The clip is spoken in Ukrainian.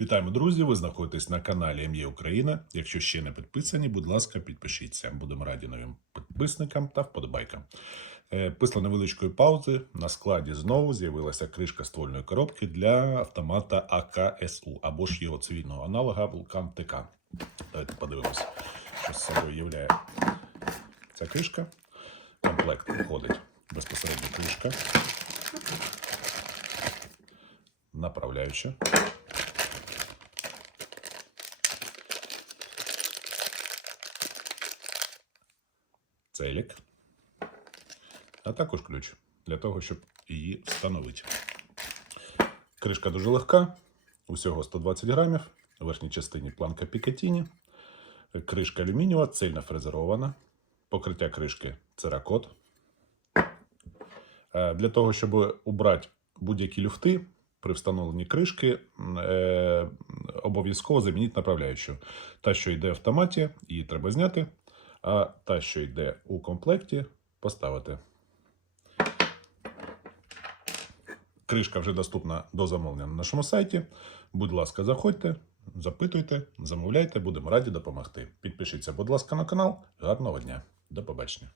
Вітаємо, друзі! Ви знаходитесь на каналі М'Є Україна. Якщо ще не підписані, будь ласка, підпишіться. Будемо раді новим підписникам та вподобайкам. Е, Після невеличкої паузи на складі знову з'явилася кришка ствольної коробки для автомата АКСУ або ж його цивільного аналога Вулкан ТК. Давайте подивимося, що з собою являє ця кришка. Комплект входить безпосередньо кришка, направляюча. Целік, а також ключ для того, щоб її встановити. Кришка дуже легка, усього 120 грамів. У верхній частині планка Пікатіні. Кришка алюмінієва, цельно фрезерована. Покриття кришки церакот. Е, Для того, щоб убрати будь-які люфти при встановленні кришки, е, обов'язково замініть направляючу. Та, що йде в автоматі, її треба зняти а та, що йде у комплекті, поставити. Кришка вже доступна до замовлення на нашому сайті. Будь ласка, заходьте, запитуйте, замовляйте, будемо раді допомогти. Підпишіться, будь ласка, на канал. Гарного дня. До побачення.